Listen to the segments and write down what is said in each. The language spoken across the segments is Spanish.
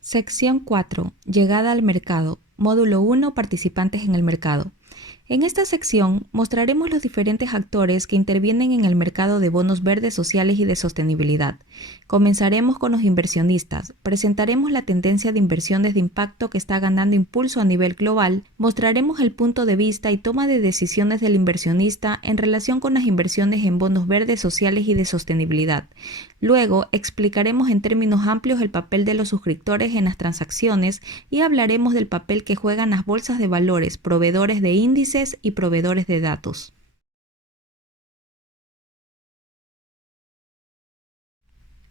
Sección 4. Llegada al mercado. Módulo 1. Participantes en el mercado. En esta sección mostraremos los diferentes actores que intervienen en el mercado de bonos verdes sociales y de sostenibilidad. Comenzaremos con los inversionistas, presentaremos la tendencia de inversiones de impacto que está ganando impulso a nivel global, mostraremos el punto de vista y toma de decisiones del inversionista en relación con las inversiones en bonos verdes sociales y de sostenibilidad. Luego explicaremos en términos amplios el papel de los suscriptores en las transacciones y hablaremos del papel que juegan las bolsas de valores, proveedores de índices y proveedores de datos.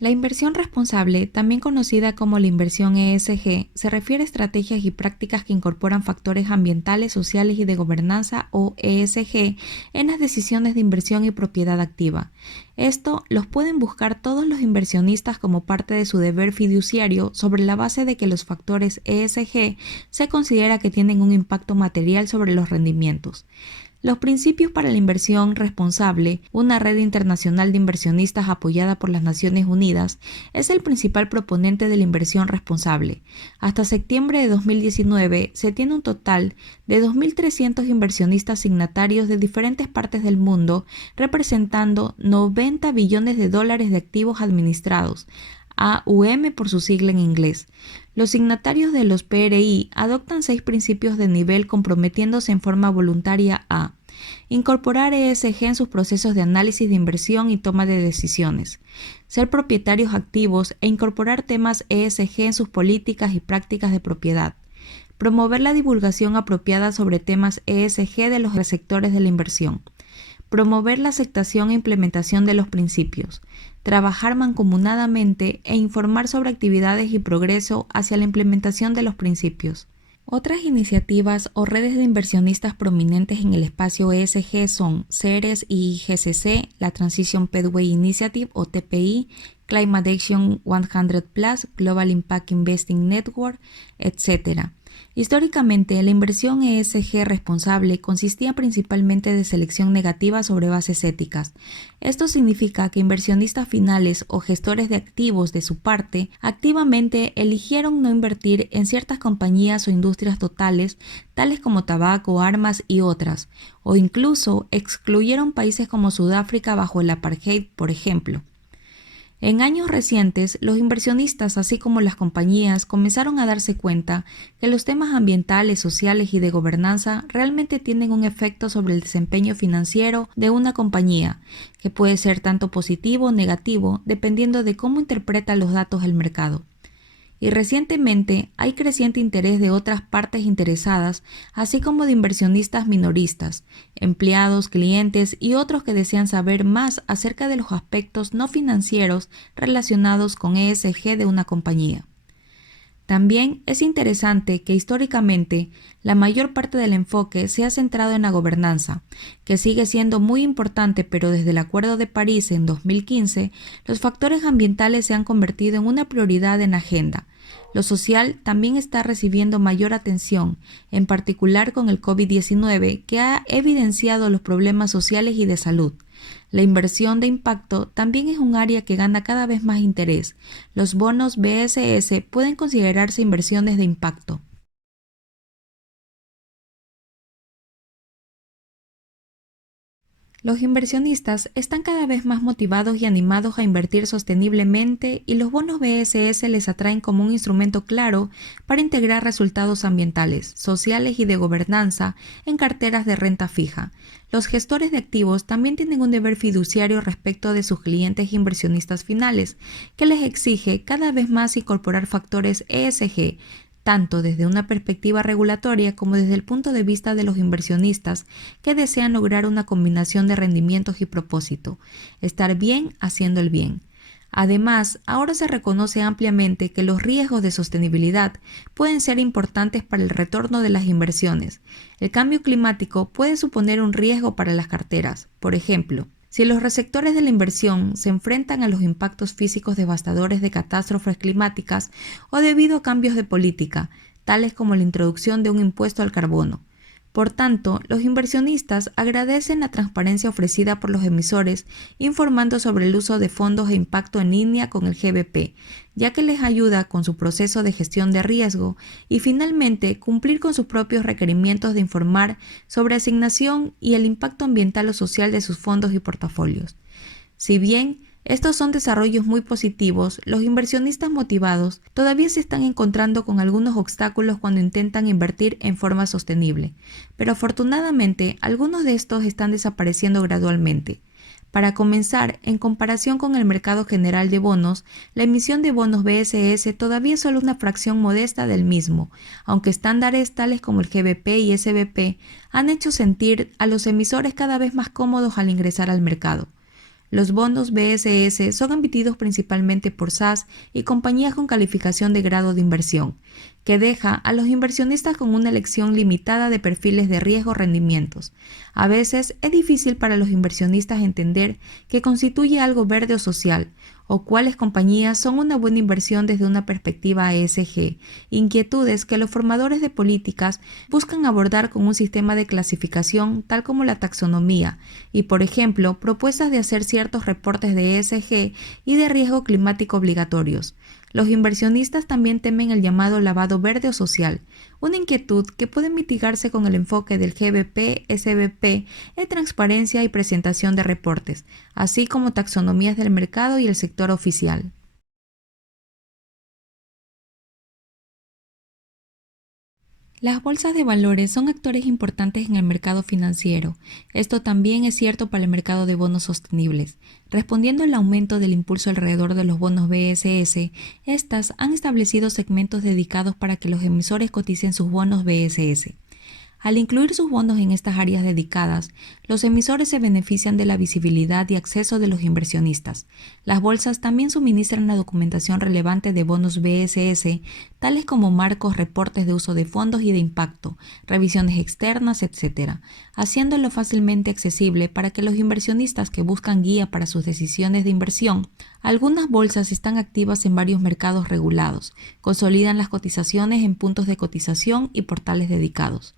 La inversión responsable, también conocida como la inversión ESG, se refiere a estrategias y prácticas que incorporan factores ambientales, sociales y de gobernanza o ESG en las decisiones de inversión y propiedad activa. Esto los pueden buscar todos los inversionistas como parte de su deber fiduciario sobre la base de que los factores ESG se considera que tienen un impacto material sobre los rendimientos. Los principios para la inversión responsable, una red internacional de inversionistas apoyada por las Naciones Unidas, es el principal proponente de la inversión responsable. Hasta septiembre de 2019 se tiene un total de 2.300 inversionistas signatarios de diferentes partes del mundo, representando 90 billones de dólares de activos administrados, AUM por su sigla en inglés. Los signatarios de los PRI adoptan 6 principios de nivel comprometiéndose en forma voluntaria a incorporar ESG en sus procesos de análisis de inversión y toma de decisiones, ser propietarios activos e incorporar temas ESG en sus políticas y prácticas de propiedad, promover la divulgación apropiada sobre temas ESG de los sectores de la inversión, promover la aceptación e implementación de los principios, trabajar mancomunadamente e informar sobre actividades y progreso hacia la implementación de los principios. Otras iniciativas o redes de inversionistas prominentes en el espacio ESG son Ceres y GCC, la Transition Pathway Initiative o TPI, Climate Action 100 Plus, Global Impact Investing Network, etc. Históricamente, la inversión ESG responsable consistía principalmente de selección negativa sobre bases éticas. Esto significa que inversionistas finales o gestores de activos de su parte activamente eligieron no invertir en ciertas compañías o industrias totales, tales como tabaco, armas y otras, o incluso excluyeron países como Sudáfrica bajo el apartheid, por ejemplo. En años recientes, los inversionistas, así como las compañías, comenzaron a darse cuenta que los temas ambientales, sociales y de gobernanza realmente tienen un efecto sobre el desempeño financiero de una compañía, que puede ser tanto positivo o negativo dependiendo de cómo interpreta los datos el mercado. Y recientemente hay creciente interés de otras partes interesadas, así como de inversionistas minoristas, empleados, clientes y otros que desean saber más acerca de los aspectos no financieros relacionados con ESG de una compañía. También es interesante que históricamente la mayor parte del enfoque se ha centrado en la gobernanza, que sigue siendo muy importante, pero desde el Acuerdo de París en 2015, los factores ambientales se han convertido en una prioridad en la agenda. Lo social también está recibiendo mayor atención, en particular con el COVID-19, que ha evidenciado los problemas sociales y de salud. La inversión de impacto también es un área que gana cada vez más interés. Los bonos BSS pueden considerarse inversiones de impacto. Los inversionistas están cada vez más motivados y animados a invertir sosteniblemente y los bonos BSS les atraen como un instrumento claro para integrar resultados ambientales, sociales y de gobernanza en carteras de renta fija. Los gestores de activos también tienen un deber fiduciario respecto de sus clientes e inversionistas finales, que les exige cada vez más incorporar factores ESG, tanto desde una perspectiva regulatoria como desde el punto de vista de los inversionistas que desean lograr una combinación de rendimientos y propósito, estar bien haciendo el bien. Además, ahora se reconoce ampliamente que los riesgos de sostenibilidad pueden ser importantes para el retorno de las inversiones. El cambio climático puede suponer un riesgo para las carteras. Por ejemplo, si los receptores de la inversión se enfrentan a los impactos físicos devastadores de catástrofes climáticas o debido a cambios de política, tales como la introducción de un impuesto al carbono. Por tanto, los inversionistas agradecen la transparencia ofrecida por los emisores, informando sobre el uso de fondos e impacto en línea con el GBP, ya que les ayuda con su proceso de gestión de riesgo y finalmente cumplir con sus propios requerimientos de informar sobre asignación y el impacto ambiental o social de sus fondos y portafolios. Si bien estos son desarrollos muy positivos, los inversionistas motivados todavía se están encontrando con algunos obstáculos cuando intentan invertir en forma sostenible, pero afortunadamente algunos de estos están desapareciendo gradualmente. Para comenzar, en comparación con el mercado general de bonos, la emisión de bonos BSS todavía es solo una fracción modesta del mismo, aunque estándares tales como el GBP y SBP han hecho sentir a los emisores cada vez más cómodos al ingresar al mercado. Los bonos BSS son emitidos principalmente por SAS y compañías con calificación de grado de inversión, que deja a los inversionistas con una elección limitada de perfiles de riesgo-rendimientos. A veces es difícil para los inversionistas entender qué constituye algo verde o social, o cuáles compañías son una buena inversión desde una perspectiva ESG, inquietudes que los formadores de políticas buscan abordar con un sistema de clasificación tal como la taxonomía y, por ejemplo, propuestas de hacer ciertos reportes de ESG y de riesgo climático obligatorios. Los inversionistas también temen el llamado lavado verde o social, una inquietud que puede mitigarse con el enfoque del GBP-SBP en transparencia y presentación de reportes, así como taxonomías del mercado y el sector oficial. Las bolsas de valores son actores importantes en el mercado financiero. Esto también es cierto para el mercado de bonos sostenibles. Respondiendo al aumento del impulso alrededor de los bonos BSS, estas han establecido segmentos dedicados para que los emisores coticen sus bonos BSS. Al incluir sus bonos en estas áreas dedicadas, los emisores se benefician de la visibilidad y acceso de los inversionistas. Las bolsas también suministran la documentación relevante de bonos BSS, tales como marcos, reportes de uso de fondos y de impacto, revisiones externas, etc., haciéndolo fácilmente accesible para que los inversionistas que buscan guía para sus decisiones de inversión. Algunas bolsas están activas en varios mercados regulados, consolidan las cotizaciones en puntos de cotización y portales dedicados.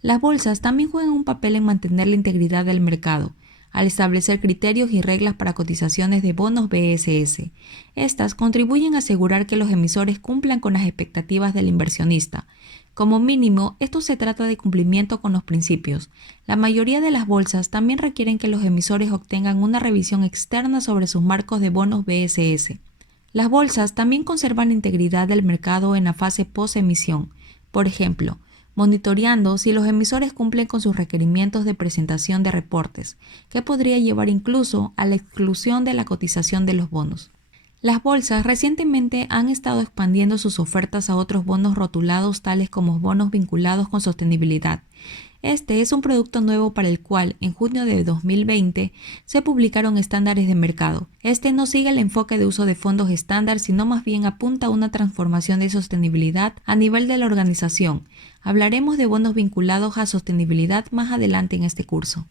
Las bolsas también juegan un papel en mantener la integridad del mercado, al establecer criterios y reglas para cotizaciones de bonos BSS. Estas contribuyen a asegurar que los emisores cumplan con las expectativas del inversionista. Como mínimo, esto se trata de cumplimiento con los principios. La mayoría de las bolsas también requieren que los emisores obtengan una revisión externa sobre sus marcos de bonos BSS. Las bolsas también conservan la integridad del mercado en la fase post-emisión. Por ejemplo, monitoreando si los emisores cumplen con sus requerimientos de presentación de reportes, que podría llevar incluso a la exclusión de la cotización de los bonos. Las bolsas recientemente han estado expandiendo sus ofertas a otros bonos rotulados tales como bonos vinculados con sostenibilidad. Este es un producto nuevo para el cual, en junio de 2020, se publicaron estándares de mercado. Este no sigue el enfoque de uso de fondos estándar, sino más bien apunta a una transformación de sostenibilidad a nivel de la organización. Hablaremos de bonos vinculados a sostenibilidad más adelante en este curso.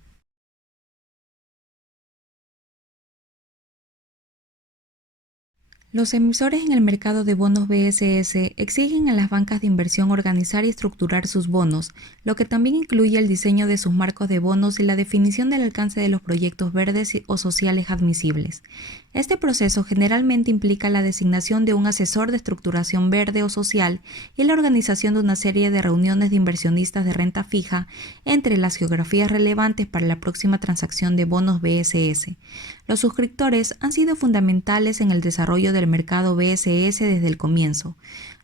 Los emisores en el mercado de bonos BSS exigen a las bancas de inversión organizar y estructurar sus bonos, lo que también incluye el diseño de sus marcos de bonos y la definición del alcance de los proyectos verdes o sociales admisibles. Este proceso generalmente implica la designación de un asesor de estructuración verde o social y la organización de una serie de reuniones de inversionistas de renta fija entre las geografías relevantes para la próxima transacción de bonos BSS. Los suscriptores han sido fundamentales en el desarrollo del mercado BSS desde el comienzo.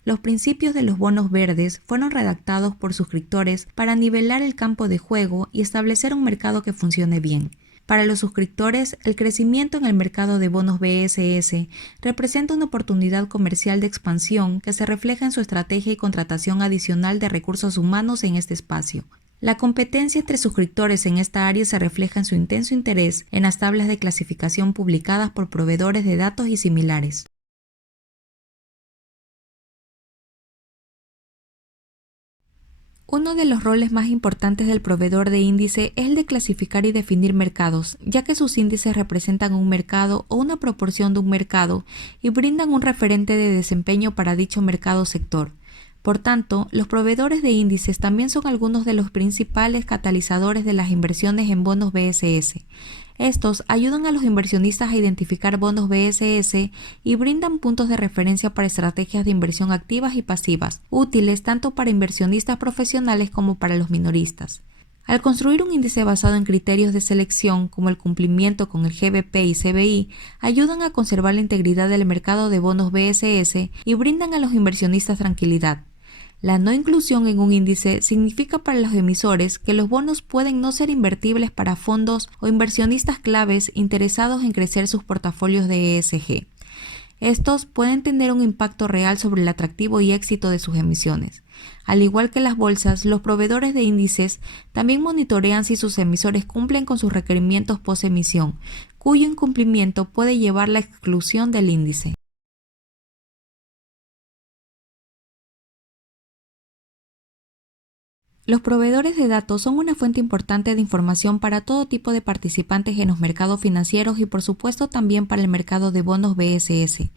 Los principios de los bonos verdes fueron redactados por suscriptores para nivelar el campo de juego y establecer un mercado que funcione bien. Para los suscriptores, el crecimiento en el mercado de bonos BSS representa una oportunidad comercial de expansión que se refleja en su estrategia y contratación adicional de recursos humanos en este espacio. La competencia entre suscriptores en esta área se refleja en su intenso interés en las tablas de clasificación publicadas por proveedores de datos y similares. Uno de los roles más importantes del proveedor de índice es el de clasificar y definir mercados, ya que sus índices representan un mercado o una proporción de un mercado y brindan un referente de desempeño para dicho mercado o sector. Por tanto, los proveedores de índices también son algunos de los principales catalizadores de las inversiones en bonos BSS. Estos ayudan a los inversionistas a identificar bonos BSS y brindan puntos de referencia para estrategias de inversión activas y pasivas, útiles tanto para inversionistas profesionales como para los minoristas. Al construir un índice basado en criterios de selección como el cumplimiento con el GBP y CBI, ayudan a conservar la integridad del mercado de bonos BSS y brindan a los inversionistas tranquilidad. La no inclusión en un índice significa para los emisores que los bonos pueden no ser invertibles para fondos o inversionistas claves interesados en crecer sus portafolios de ESG. Estos pueden tener un impacto real sobre el atractivo y éxito de sus emisiones. Al igual que las bolsas, los proveedores de índices también monitorean si sus emisores cumplen con sus requerimientos post-emisión, cuyo incumplimiento puede llevar a la exclusión del índice. Los proveedores de datos son una fuente importante de información para todo tipo de participantes en los mercados financieros y por supuesto también para el mercado de bonos BSS.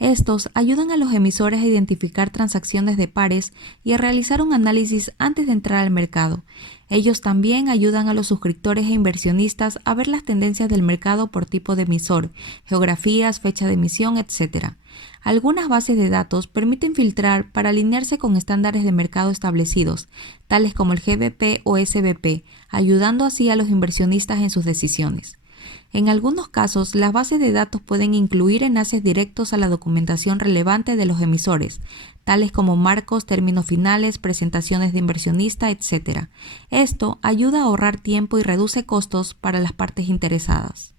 Estos ayudan a los emisores a identificar transacciones de pares y a realizar un análisis antes de entrar al mercado. Ellos también ayudan a los suscriptores e inversionistas a ver las tendencias del mercado por tipo de emisor, geografías, fecha de emisión, etc. Algunas bases de datos permiten filtrar para alinearse con estándares de mercado establecidos, tales como el GBP o SBP, ayudando así a los inversionistas en sus decisiones. En algunos casos, las bases de datos pueden incluir enlaces directos a la documentación relevante de los emisores, tales como marcos, términos finales, presentaciones de inversionista, etc. Esto ayuda a ahorrar tiempo y reduce costos para las partes interesadas.